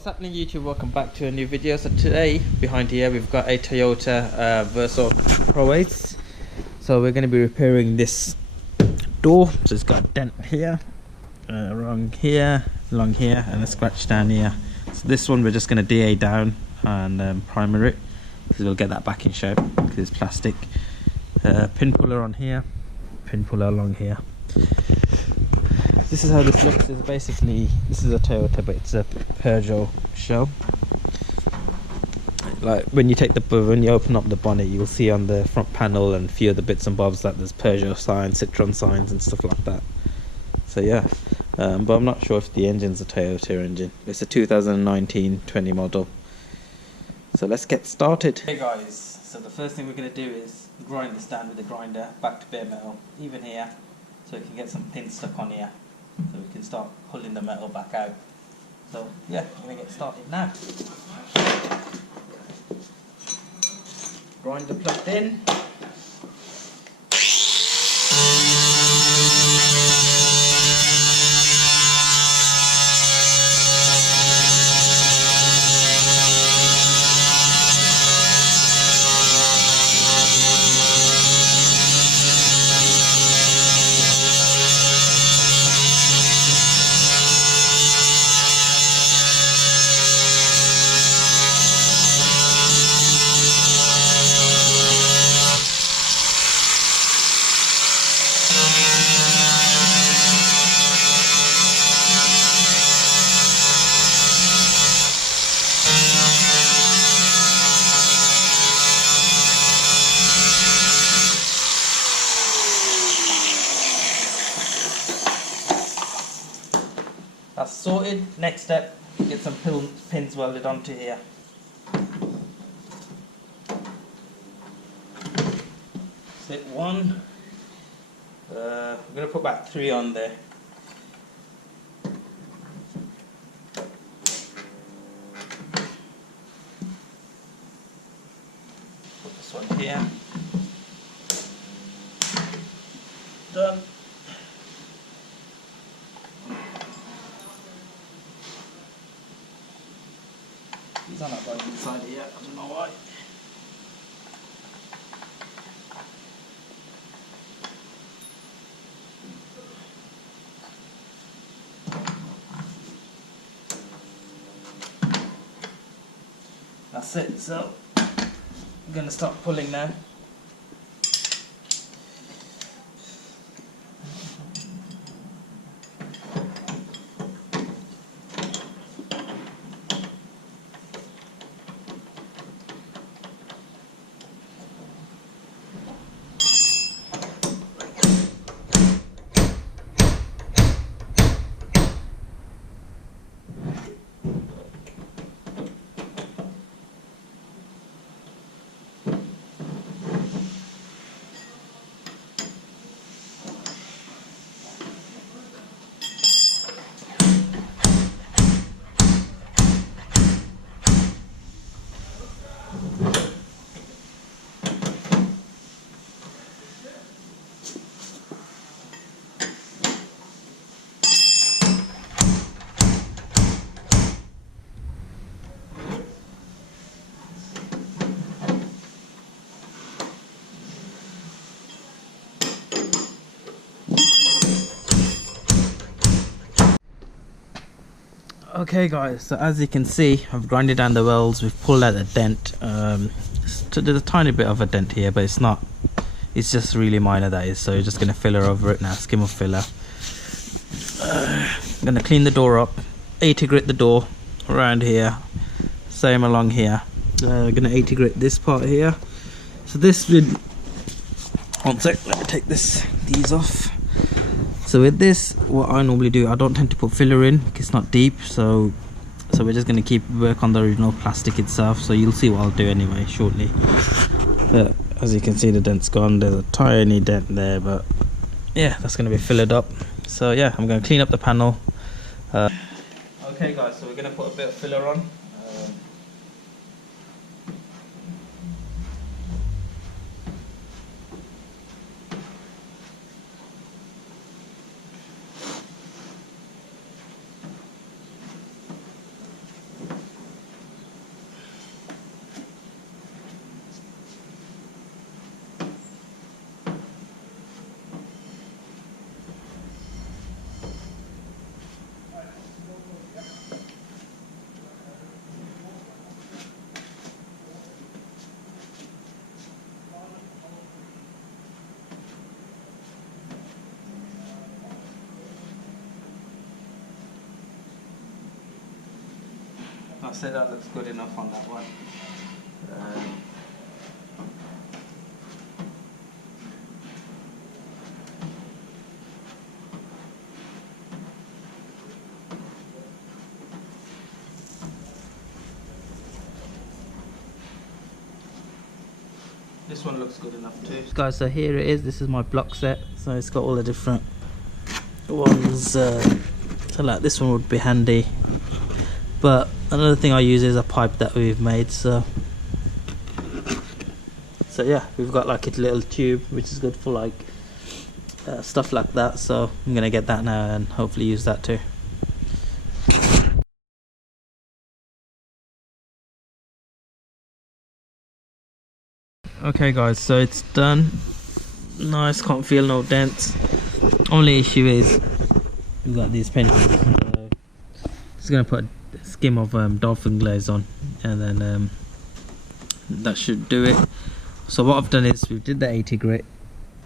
What's happening, YouTube? Welcome back to a new video. So today behind here we've got a Toyota Verso Proace. So we're going to be repairing this door. So it's got a dent here, along here, and a scratch down here. So this one we're just going to DA down and primer it, because we'll get that back in shape because it's plastic. Pin puller on here, pin puller along here. This is how this looks. Is basically, this is a Toyota, but it's a Peugeot shell. Like when you open up the bonnet, you'll see on the front panel and a few of the bits and bobs that there's Peugeot signs, Citroen signs, and stuff like that. So yeah, but I'm not sure if the engine's a Toyota engine. It's a 2019 20 model. So let's get started. Hey guys, so the first thing we're going to do is grind this down with the grinder back to bare metal, even here, so we can get some pins stuck on here, so we can start pulling the metal back out. So yeah, we're going to get started now. Grinder plugged in. That's sorted. Next step, get some pins welded onto here. Set one. I'm going to put about 3 on there. Put this one here. Done. These are not going inside here, I don't know why. That's it, so I'm going to start pulling now. Okay guys, so as you can see, I've grinded down the welds, we've pulled out the dent. So there's a tiny bit of a dent here, but it's not, it's just really minor, that is. So you're just going to filler over it now, skim of filler. I'm going to clean the door up, 80 grit the door around here, same along here. I'm going to 80 grit this part here. So this would, one sec, let me take these off. So with this, what I normally do, I don't tend to put filler in, it's not deep, so we're just going to work on the original plastic itself. So you'll see what I'll do anyway shortly. But as you can see, the dent's gone. There's a tiny dent there, but yeah, that's going to be filled up. So yeah, I'm going to clean up the panel. Okay guys, so we're going to put a bit of filler on. I'd say that looks good enough on that one. This one looks good enough too. Guys, so here it is. This is my block set. So it's got all the different ones. So like this one would be handy. But another thing I use is a pipe that we've made. So yeah, we've got like a little tube which is good for like stuff like that. So I'm gonna get that now and hopefully use that too. Okay guys, so it's done. Nice, can't feel no dents. Only issue is we've got these paintings. Just gonna put a skim of dolphin glaze on, and then that should do it. So what I've done is we did the 80 grit,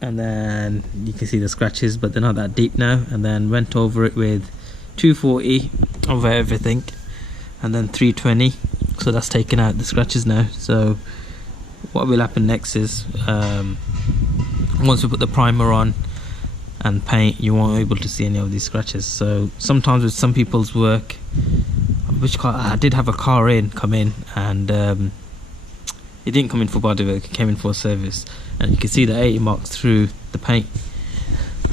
and then you can see the scratches, but they're not that deep now. And then went over it with 240 over everything, and then 320. So that's taken out the scratches now. So what will happen next is once we put the primer on and paint, you won't be able to see any of these scratches. So sometimes with some people's work, which car I did have a car come in and it didn't come in for body work, it came in for service, and you can see the 80 marks through the paint,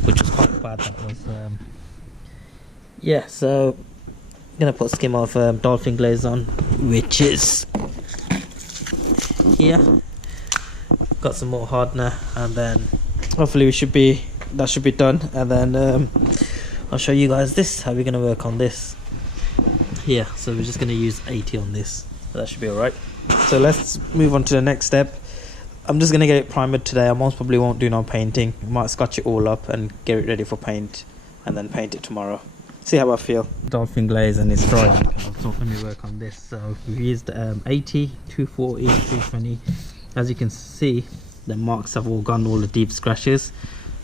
which was quite bad. That was yeah. So I'm gonna put a skim of dolphin glaze on, which is here. Got some more hardener, and then hopefully that should be done. And then I'll show you guys this, how we're going to work on this here. So we're just going to use 80 on this, so that should be alright. So let's move on to the next step. I'm just going to get it primered today. I most probably won't do no painting. I might scotch it all up and get it ready for paint, and then paint it tomorrow. See how I feel. Dolphin glaze, and it's drying. So let me work on this. So we used 80, 240, 320. As you can see, the marks have all gone, all the deep scratches.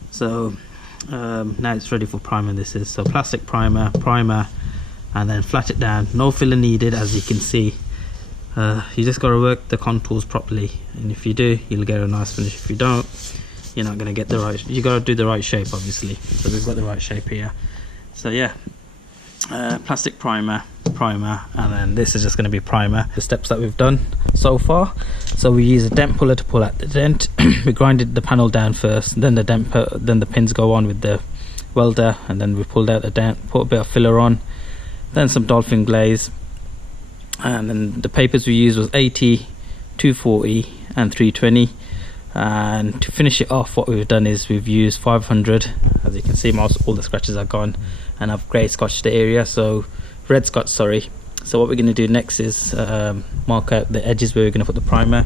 So now it's ready for primer. This is so plastic primer, and then flat it down. No filler needed, as you can see. You just got to work the contours properly, and if you do, you'll get a nice finish. If you don't, you're not going to get the right. You got to do the right shape, obviously. So we've got the right shape here. So yeah, plastic primer, and then this is just going to be primer. The steps that we've done so far. So we use a dent puller to pull out the dent. We grinded the panel down first, then the pins go on with the welder, and then we pulled out the dent, put a bit of filler on, then some dolphin glaze, and then the papers we used was 80, 240 and 320. And to finish it off, what we've done is we've used 500. As you can see, all the scratches are gone, and I've grey scotched the area, so red scotch, sorry. So what we're going to do next is mark out the edges where we're going to put the primer,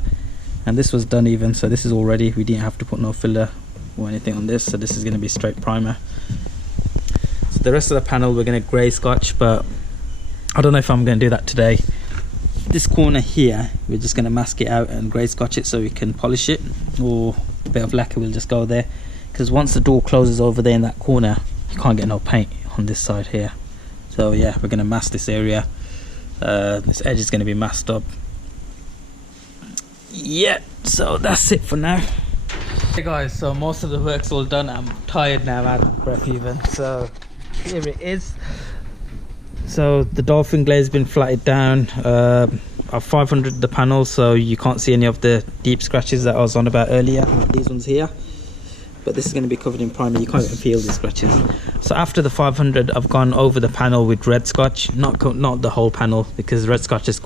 and this was done even, so this is all ready. We didn't have to put no filler or anything on this, so this is going to be straight primer. So the rest of the panel we're going to grey scotch, but I don't know if I'm going to do that today. This corner here, we're just going to mask it out and grey scotch it so we can polish it, or a bit of lacquer will just go there, because once the door closes over there in that corner, you can't get no paint on this side here. So yeah, we're going to mask this area. This edge is going to be masked up. Yeah, so that's it for now. Hey guys, so most of the work's all done. I'm tired now, out of breath even. So here it is. So the dolphin glaze has been flatted down. I've 500 the panel, so you can't see any of the deep scratches that I was on about earlier, like these ones here. But this is going to be covered in primer. You can't even feel the scratches. So after the 500, I've gone over the panel with red scotch, not the whole panel, because red scotch is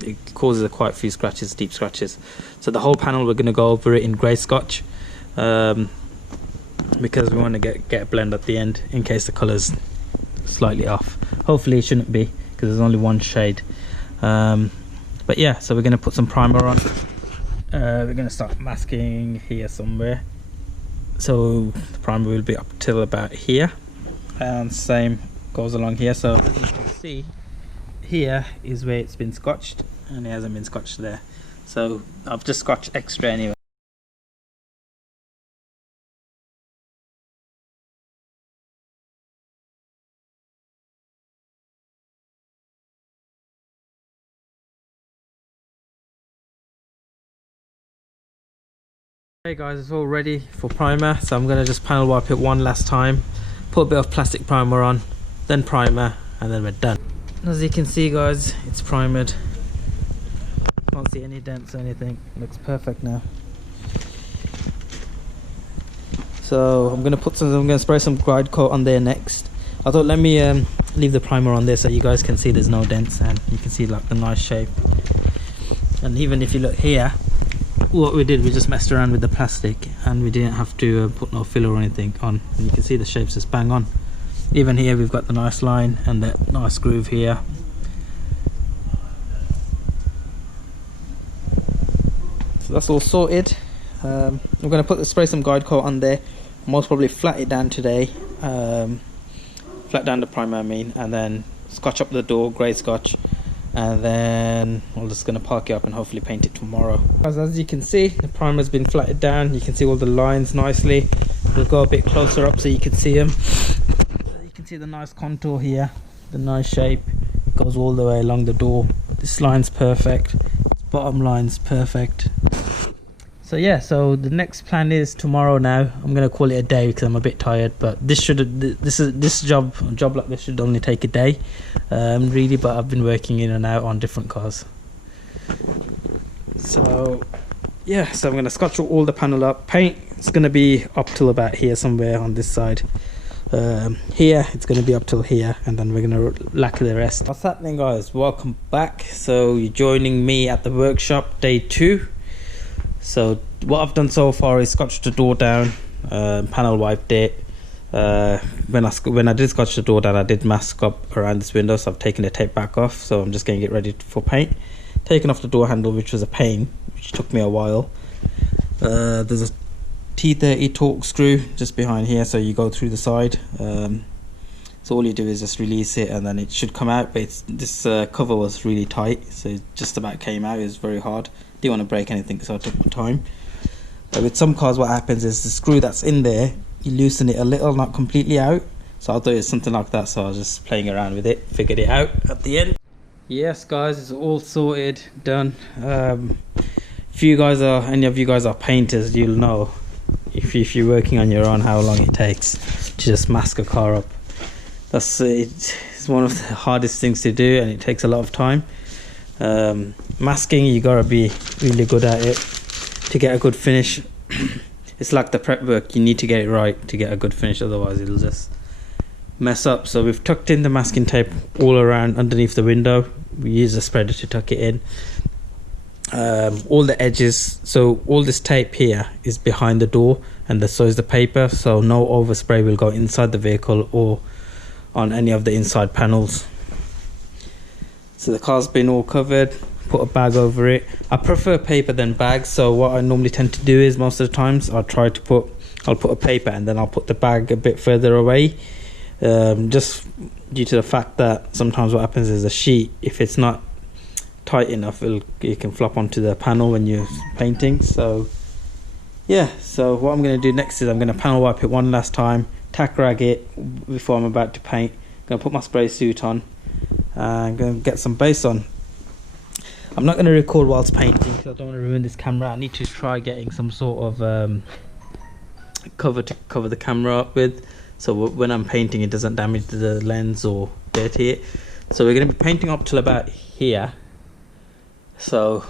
it causes quite a few scratches, deep scratches. So the whole panel, we're going to go over it in grey scotch, because we want to get a blend at the end in case the colour's slightly off. Hopefully it shouldn't be, because there's only one shade. But yeah, so we're going to put some primer on. We're going to start masking here somewhere. So the primer will be up till about here, and same goes along here. So as you can see, here is where it's been scotched, and it hasn't been scotched there. So I've just scotched extra anyway. Hey guys, it's all ready for primer, so I'm gonna just panel wipe it one last time, put a bit of plastic primer on, then primer, and then we're done. As you can see guys, it's primered. Can't see any dents or anything. Looks perfect now. So I'm gonna spray some glide coat on there next. I thought let me leave the primer on there so you guys can see there's no dents and you can see like the nice shape. And even if you look here, what we did, we just messed around with the plastic and we didn't have to put no filler or anything on, and you can see the shapes just bang on. Even here we've got the nice line and that nice groove here. So that's all sorted. I'm going to spray some guide coat on there, most probably flat it down today, flat down the primer I mean, and then scotch up the door, grey scotch, and then I'm just going to park it up and hopefully paint it tomorrow. As you can see, the primer's been flatted down. You can see all the lines nicely. We'll go a bit closer up so you can see them. You can see the nice contour here, the nice shape. It goes all the way along the door. This line's perfect, this bottom line's perfect. So yeah, so the next plan is tomorrow now. I'm gonna call it a day because I'm a bit tired, but this job like this should only take a day, really. But I've been working in and out on different cars. So yeah, so I'm gonna scotch all the panel up. Paint, it's gonna be up till about here somewhere on this side. Here it's gonna be up till here, and then we're gonna lacquer the rest. What's happening guys? Welcome back. So you're joining me at the workshop, day 2. So what I've done so far is scotched the door down, panel wiped it. When I did scotch the door down, I did mask up around this window, so I've taken the tape back off. So I'm just getting it ready for paint. Taken off the door handle, which was a pain, which took me a while. There's a T30 torque screw just behind here, so you go through the side. So all you do is just release it and then it should come out, but this cover was really tight, so it just about came out. It was very hard. Didn't want to break anything, so I took my time. With some cars what happens is the screw that's in there, you loosen it a little, not completely out. So I thought it was something like that, so I was just playing around with it, figured it out at the end. Yes guys, it's all sorted, done. If any of you guys are painters, you'll know if you're working on your own how long it takes to just mask a car up. It's one of the hardest things to do, and it takes a lot of time. Masking, you gotta be really good at it to get a good finish. It's like the prep work, you need to get it right to get a good finish, otherwise it'll just mess up. So we've tucked in the masking tape all around underneath the window. We use a spreader to tuck it in. All the edges, so all this tape here is behind the door, and so is the paper, so no overspray will go inside the vehicle or on any of the inside panels. So the car's been all covered, put a bag over it. I prefer paper than bags, so what I normally tend to do is most of the times I'll put a paper and then I'll put the bag a bit further away, just due to the fact that sometimes what happens is a sheet, if it's not tight enough, it can flop onto the panel when you're painting. So yeah, so what I'm going to do next is I'm going to panel wipe it one last time, tack rag it before I'm about to paint. I'm going to put my spray suit on. I'm going to get some base on. I'm not going to record whilst painting because I don't want to ruin this camera. I need to try getting some sort of cover to cover the camera up with, so when I'm painting it doesn't damage the lens or dirty it. So we're going to be painting up till about here. So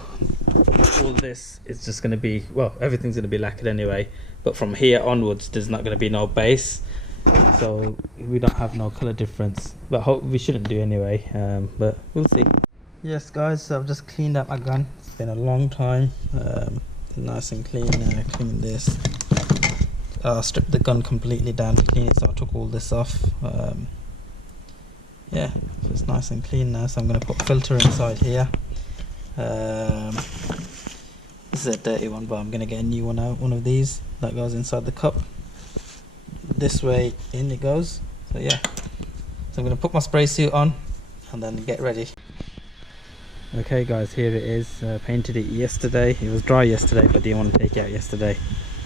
all this is just going to be, well, everything's going to be lacquered anyway, but from here onwards there's not going to be no base, so we don't have no color difference, but we shouldn't do anyway, but we'll see. Yes guys, so I've just cleaned up my gun. It's been a long time. Nice and clean now. Clean this. I stripped the gun completely down to clean it, so I took all this off. Yeah, so it's nice and clean now, so I'm going to put filter inside here. This is a dirty one, but I'm going to get a new one out, one of these that goes inside the cup. This way in it goes. So yeah, so I'm going to put my spray suit on and then get ready. Okay guys, here it is. Painted it yesterday. It was dry yesterday, but didn't want to take it out yesterday.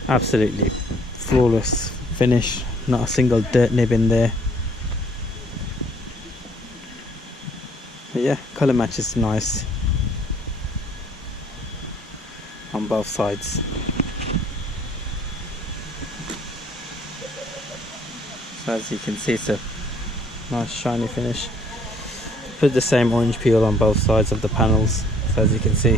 Absolutely flawless finish, not a single dirt nib in there. But yeah, colour match is nice on both sides. So as you can see, it's a nice shiny finish. Put the same orange peel on both sides of the panels, so as you can see